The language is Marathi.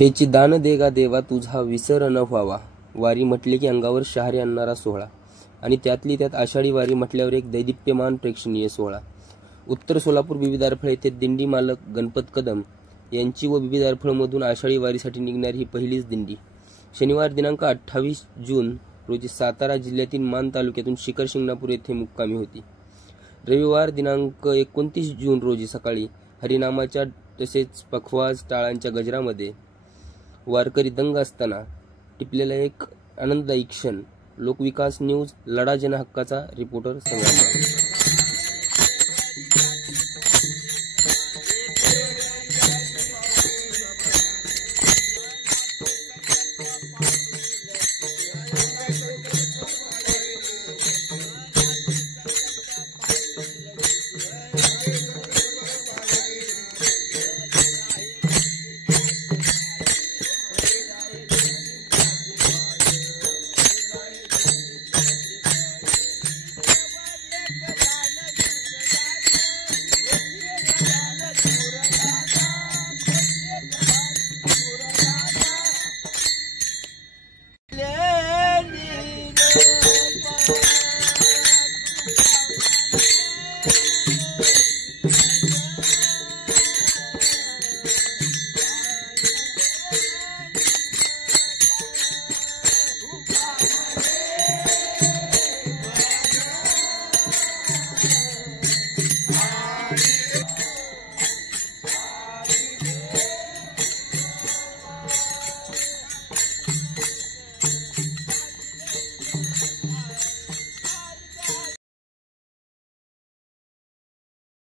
हेची दान देगा देवा तुझा विसर न व्हावा. वारी म्हटले की अंगावर शहारे आणणारा सोहळा आणि त्यातली त्यात आषाढी वारी म्हटल्यावर एक दैदिप्यमान प्रेक्षणीय सोहळा. उत्तर सोलापूर बिबीदारफळ येथे दिंडी मालक गणपत कदम यांची व बिबीदारफळमधून आषाढी वारीसाठी निघणारी ही पहिलीच दिंडी शनिवार दिनांक 28 जून रोजी सातारा जिल्ह्यातील मान तालुक्यातून शिखर शिंगणापूर येथे मुक्कामी होती. रविवार दिनांक 29 जून रोजी सकाळी हरिनामाच्या तसेच पखवाज टाळांच्या गजरामध्ये वारकरी दंग असताना टिपलेला एक आनंददायी क्षण. लोकविकास न्यूज, लढा जनहक्काचा रिपोर्टर संग्राम.